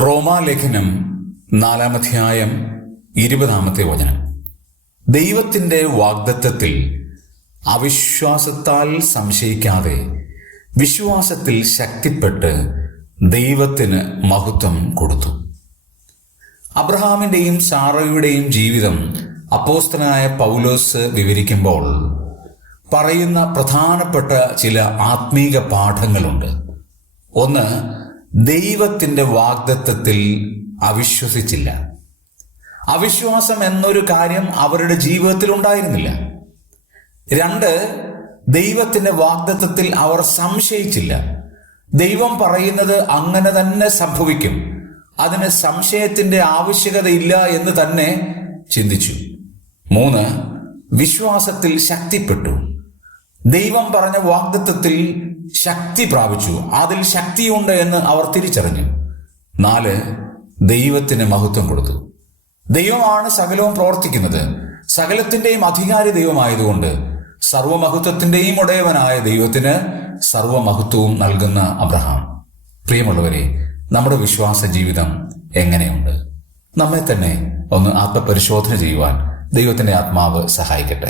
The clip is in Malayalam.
റോമാലേഖനം 4-ാം 20-ാമത്തെ വചനം. ദൈവത്തിന്റെ വാഗ്ദത്തത്തിൽ അവിശ്വാസത്താൽ സംശയിക്കാതെ വിശ്വാസത്തിൽ ശക്തിപ്പെട്ട് ദൈവത്തിന് മഹത്വം കൊടുത്തു. അബ്രഹാമിന്റെയും സാറയുടെയും ജീവിതം അപ്പോസ്തലനായ പൗലോസ് വിവരിക്കുമ്പോൾ പറയുന്ന പ്രധാനപ്പെട്ട ചില ആത്മീക പാഠങ്ങളുണ്ട്. ഒന്ന്, ദൈവത്തിന്റെ വാഗ്ദത്തത്തിൽ അവിശ്വസിച്ചില്ല. അവിശ്വാസം എന്നൊരു കാര്യം അവരുടെ ജീവിതത്തിൽ ഉണ്ടായിരുന്നില്ല. രണ്ട്, ദൈവത്തിന്റെ വാഗ്ദത്തത്തിൽ അവർ സംശയിച്ചില്ല. ദൈവം പറയുന്നത് അങ്ങനെ തന്നെ സംഭവിക്കും, അതിന് സംശയത്തിന്റെ ആവശ്യകതയില്ല എന്ന് തന്നെ ചിന്തിച്ചു. മൂന്ന്, വിശ്വാസത്തിൽ ശക്തിപ്പെട്ടു. ദൈവം പറഞ്ഞ വാഗ്ദത്തത്തിൽ ശക്തി പ്രാപിച്ചു, അതിൽ ശക്തിയുണ്ട് എന്ന് അവർ തിരിച്ചറിഞ്ഞു. 4, ദൈവത്തിന് മഹത്വം കൊടുത്തു. ദൈവമാണ് സകലവും പ്രവർത്തിക്കുന്നത്. സകലത്തിന്റെയും അധികാരി ദൈവമായതുകൊണ്ട് സർവമഹത്വത്തിന്റെയും ഉടയവനായ ദൈവത്തിന് സർവമഹത്വവും നൽകുന്ന അബ്രഹാം. പ്രിയമുള്ളവരെ, നമ്മുടെ വിശ്വാസ ജീവിതം എങ്ങനെയുണ്ട്? നമ്മെ തന്നെ ഒന്ന് ആത്മപരിശോധന ചെയ്യുവാൻ ദൈവത്തിന്റെ ആത്മാവ് സഹായിക്കട്ടെ.